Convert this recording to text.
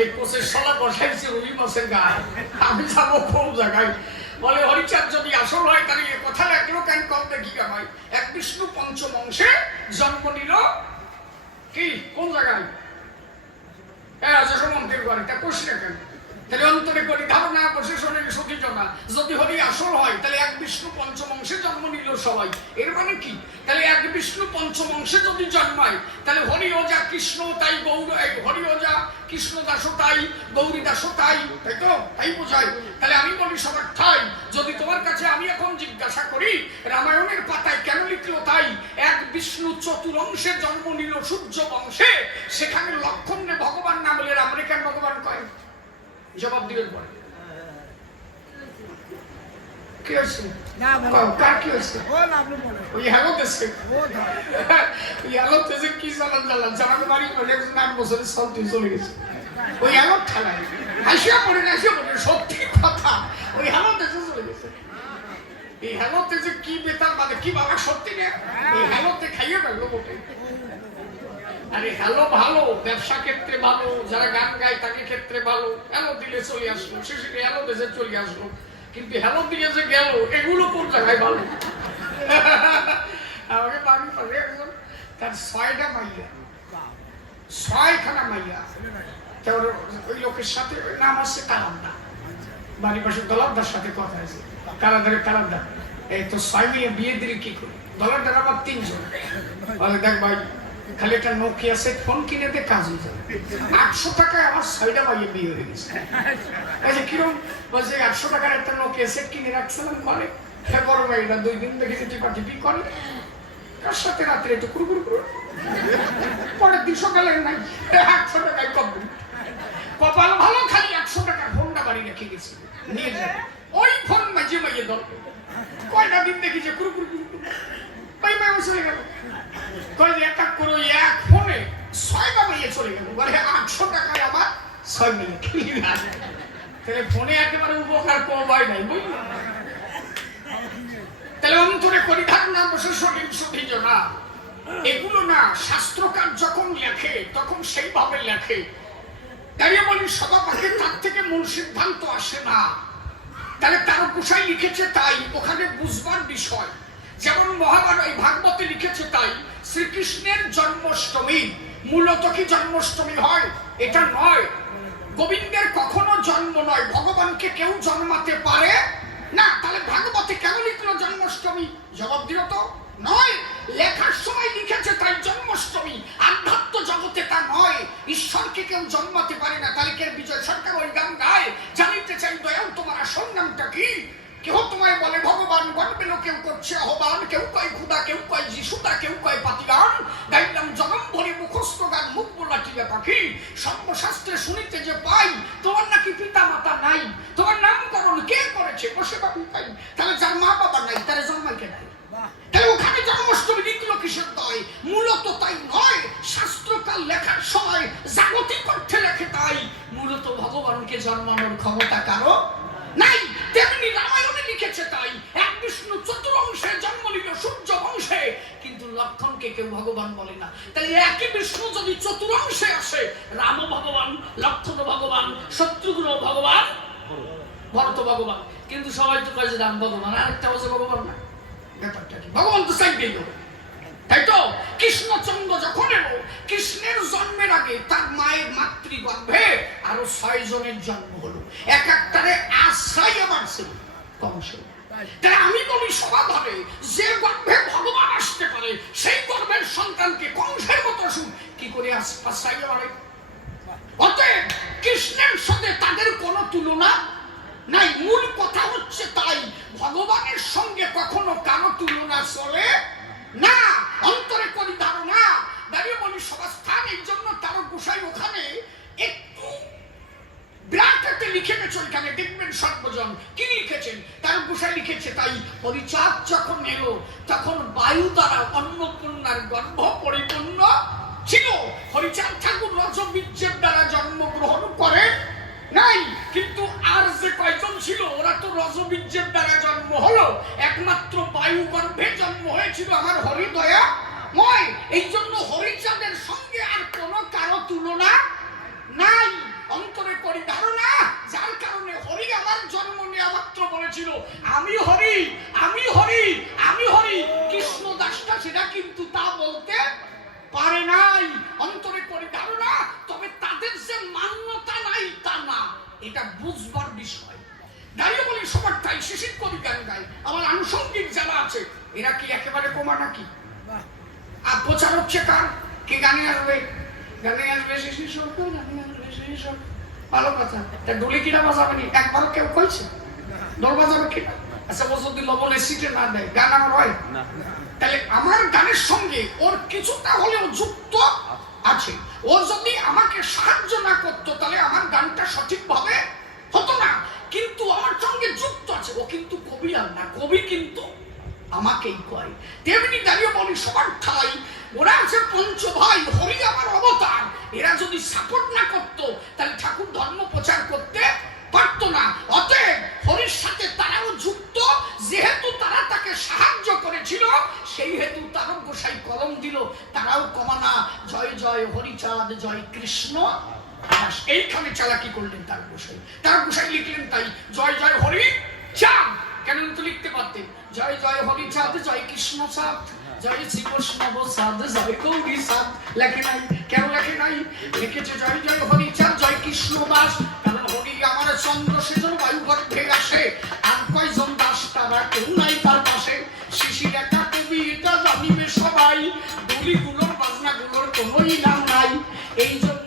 এই সলা বসাইছে রবি মাসের গায়ে। আমি যাব কোন জায়গায়? বলে হরিচার যদি আসল হয়, তাহলে এ কথা রাখল কেন? কম দেখি হয়। এক বিষ্ণু পঞ্চম অংশে জন্ম নিল কি? কোন জায়গায়? হ্যাঁ যশোমন্তের ঘরে। তা কোষ কেন? তাহলে অন্তরে করি, ধারণা বসে শোনেন সতীজ না যদি হরি আসল হয়, তাহলে এক বিষ্ণু পঞ্চম অংশে জন্ম নিল সবাই। এর মানে কি? তাহলে এক বিষ্ণু পঞ্চম অংশে যদি জন্মায়, তাহলে হরি ওজা কৃষ্ণ তাই, গৌর হরি ওজা কৃষ্ণ দাস তাই, গৌরী দাস তাই তাই তো? তাই বোঝায়। তাহলে আমি বলি সবার ঠাই। যদি তোমার কাছে আমি এখন জিজ্ঞাসা করি, রামায়ণের পাতায় কেন লিখলো তাই? এক বিষ্ণু চতুরংশে জন্ম নিল সূর্য বংশে। সেখানে লক্ষণে ভগবান না বলে রামরে কেন ভগবান কয়? জবাব দিবেন পরে। কি হয়েছে? না বলো। কা- কার কি হয়েছে? বল আপনি বলেন ওই হ্যালো দেশে। ওই হ্যালো দেশে কি চালান চালান চালান বাড়ি করে একজন আট বছরের সলতে চলে গেছে। ওই হ্যালো ঠেলায় হাসিয়া পড়ে হাসিয়া পড়ে সত্যি কথা। ওই হ্যালো দেশে চলে গেছে। এই হ্যালোতে যে কি বেতার মানে কি বাবা সত্যি না? এই হ্যালোতে খাইয়ে ফেলল বটে। আরে হ্যালো, ভালো। ব্যবসা ক্ষেত্রে ভালো। যারা গান গায়, তাকে ক্ষেত্রে ভালো। হ্যালো দিলে চলে আসলো। শেষে হ্যালো দেশে চলে আসলো। কিন্তু হ্যালো দিয়ে যে গেল, এগুলো কোন জায়গায় ভালো? আমাকে বাড়ি পাবে একজন। তার ছয়টা মাইয়া। ছয়খানা মাইয়া। তো ওর- ওই লোকের সাথে নাম আসছে কালামদা। বাড়ির পাশে দলারদার সাথে কথা আছে। কালাদারে কালাদা এই তো ছয় মেয়ে বিয়ে দিলে কি করে? দলারদার আবার তিনজন। দেখ ভাই খালি একটা নোকিয়া সেট ফোন কিনে দে কাজ যাবে আটশো টাকায় আমার ছয়টা মাইয়ে বিয়ে হয়ে গেছে। যে কিরম বলছে, আটশো টাকার একটা নোকিয়া সেট কিনে রাখছিলাম ঘরে। হ্যাঁ বড় ভাইটা দুই দিন দেখেছি টিপা টিপি করে। কার সাথে রাত্রে একটু কুড়ু কুড়ু কুড়ু পরের দিন সকালে নাই আটশো টাকায় কমপ্লিট কপাল ভালো, খালি একশো টাকার ফোনটা বাড়ি রেখে গেছি। নিয়ে যায়। ওই ফোন মাঝে মাঝে দল কয়টা দিন দেখি যে কুরু কুরু কুরু কুরু। ওই মাই চলে গেল কয় যে এক এক করে ওই এক ফোনে মাইয়ে চলে গেল। বলে, আটশো টাকায় আমার ছয় মিলে তাহলে ফোনে একেবারে উপকার কমাই নাই, বুঝলি? তাহলে অন্তরে করি ধারণা বসে শরীর না। এগুলো না শাস্ত্রকার যখন লেখে, তখন সেইভাবে লেখে। দাঁড়িয়ে বলি সভাপাকে তার থেকে মূল সিদ্ধান্ত আসে না। তাহলে তার কুষাই লিখেছে তাই, ওখানে বুঝবার বিষয়। যেমন মহাভারত ভাগবতে লিখেছে তাই, শ্রীকৃষ্ণের জন্মাষ্টমী। মূলত কি জন্মাষ্টমী হয়? এটা নয়। গোবিন্দের কখনো জন্ম নয়। ভগবানকে কেউ জন্মাতে পারে না। তাহলে ভাগবতে কেন লিখলো জন্মাষ্টমী? জবাব দিল তো। নয়। লেখার সময় লিখেছে তাই জন্মাষ্টমী। আধ্যাত্ম জগতে তা নয়। ঈশ্বরকে কেউ জন্মাতে পারে না। তাহলে কে বিজয়? সরকার ওই গান গায়। জানিতে চাই দয়াল, তোমার আসল নামটা কি? কেউ তোমায় বলে, ভগবান গণবেন কেউ করছে আহ্বান, কেউ কয় খুদা কেউ কয় যিশুদা কেউ কয় পাতিগান? গাইলাম জগম টিয়া সর্বশাস্ত্রে শুনিতে যে পাই তোমার নাকি পিতা মাতা নাই। তোমার নামকরণ কে করেছে? বসে বাবু পাই তাহলে যার মা বাবা নাই তারা জন্মাইকে নাই? তাহলে ওখানে জন্মাষ্টমী লিখলো কিসের দয়? মূলত তাই নয় শাস্ত্রকাল লেখার সময় জাগতিক অর্থে লেখে তাই। মূলত ভগবানকে জন্মানোর ক্ষমতা কারও নাই তেমনি রামায়ণে লিখেছে তাই এক বিষ্ণু চতুরংশে জন্ম নিল সূর্য বংশে কিন্তু লক্ষণকে কেউ ভগবান বলে না। তাহলে একই বিষ্ণু যদি চতুরংশে আসে রাম ভগবান লক্ষণ ভগবান শত্রুঘ্ন ভগবান, ভরত ভগবান। কিন্তু সবাই তো যে রাম ভগবান আরেকটা বলছে ভগবান না। ব্যাপারটা ভগবান তো চাইবেই তাই তো? কৃষ্ণচন্দ্র যখন এলো, কৃষ্ণের জন্মের আগে তার মায়ের মাতৃগর্ভে আরও ছয় জনের জন্ম হলো। এক একটারে আশ্রয় আমার ছিল কংস তাই আমি বলি সভাভাবে যে গর্ভে ভগবান আসতে পারে, সেই গর্ভের সন্তানকে কংসের মতো শুন। কি করে আশ্রয় মারে অতএব কৃষ্ণের সাথে তাদের কোনো তুলনা নাই। মূল কথা হচ্ছে তাই, ভগবানের সঙ্গে কখনো কারও তুলনা চলে না। অন্তরে করি ধারণা দাঁড়িয়ে বলি সবাস্থান এই জন্য তারও গোসাই ওখানে একটু ব্রাকেটে লিখে গেছে ওইখানে দেখবেন সর্বজন। কি লিখেছেন? তার গোসাই লিখেছে তাই হরিচাঁদ যখন এলো, তখন বায়ু দ্বারা অন্নপূর্ণার গর্ভ পরিপূর্ণ ছিল। হরিচাঁদ ঠাকুর রজবীর্যের দ্বারা জন্মগ্রহণ করেন নাই, কিন্তু আর যে কয়জন ছিল, ওরা তো রজবীর্যের দ্বারা জন্ম হলো। একমাত্র বায়ু গর্ভে জন্ম হয়েছিল আমার হরিদয়া ময় এই জন্য হরিচাঁদের সঙ্গে আর কোনো কারও তুলনা নাই অন্ত এটা বুঝবার বিষয় দাঁড়িয়ে বলি সবার তাই শিশির কবি গান গায় আমার আনুষঙ্গিক যারা আছে এরা কি একেবারে কমা নাকি? আর প্রচার হচ্ছে কার? কে গানে আসবে? গানে আসবে সরকার গানে আসবে ভালো কথা। তা ডুলি কিনা বাজাবে নি? একবার কেউ কইছে? দল বাজাবে আচ্ছা ও যদি লবণের সিটে না দেয় গান আমার হয়? তাহলে আমার গানের সঙ্গে ওর কিছুটা হলেও যুক্ত আছে। ও যদি আমাকে সাহায্য না করতো তাহলে আমার গানটা সঠিকভাবে কবি না কবি কিন্তু আমাকেই কয়। তেমনি দাঁড়িয়ে বলি সবার ঠাই ওরা আছে পঞ্চ ভাই, হরি আমার অবতার। এরা যদি সাপোর্ট না করতো, তাহলে ঠাকুর ধর্ম প্রচার করতে পারতো না। অতএব হরির সাথে তারাও যুক্ত। যেহেতু তারা তাকে সাহায্য করেছিল, সেই হেতু তারক গোসাই কলম দিল। তারাও কমানা জয় জয় হরিচাঁদ, জয় কৃষ্ণ। এইখানে চালাকি করলেন তার গোসাই। তার গোসাই লিখলেন তাই, জয় জয় হরি চাঁদ কেন তো লিখতে পারতেন জয় জয় হরি চাঁদ জয় কৃষ্ণ চাঁদ জয় শ্রী জয় সাদ। লেখে নাই, কেন লেখে নাই? লিখেছে জয় জয় হরি চাঁদ জয় কৃষ্ণ দাস কারণ হরি আমার চন্দ্র সেজন বায়ু গর্ভে আসে। আর কয়জন দাস, তারা কেউ নাই তার পাশে। শিশির একটা কবি এটা জানিবে সবাই। বাজনাগুলোর কোনোই নাম নাই। এই জন্য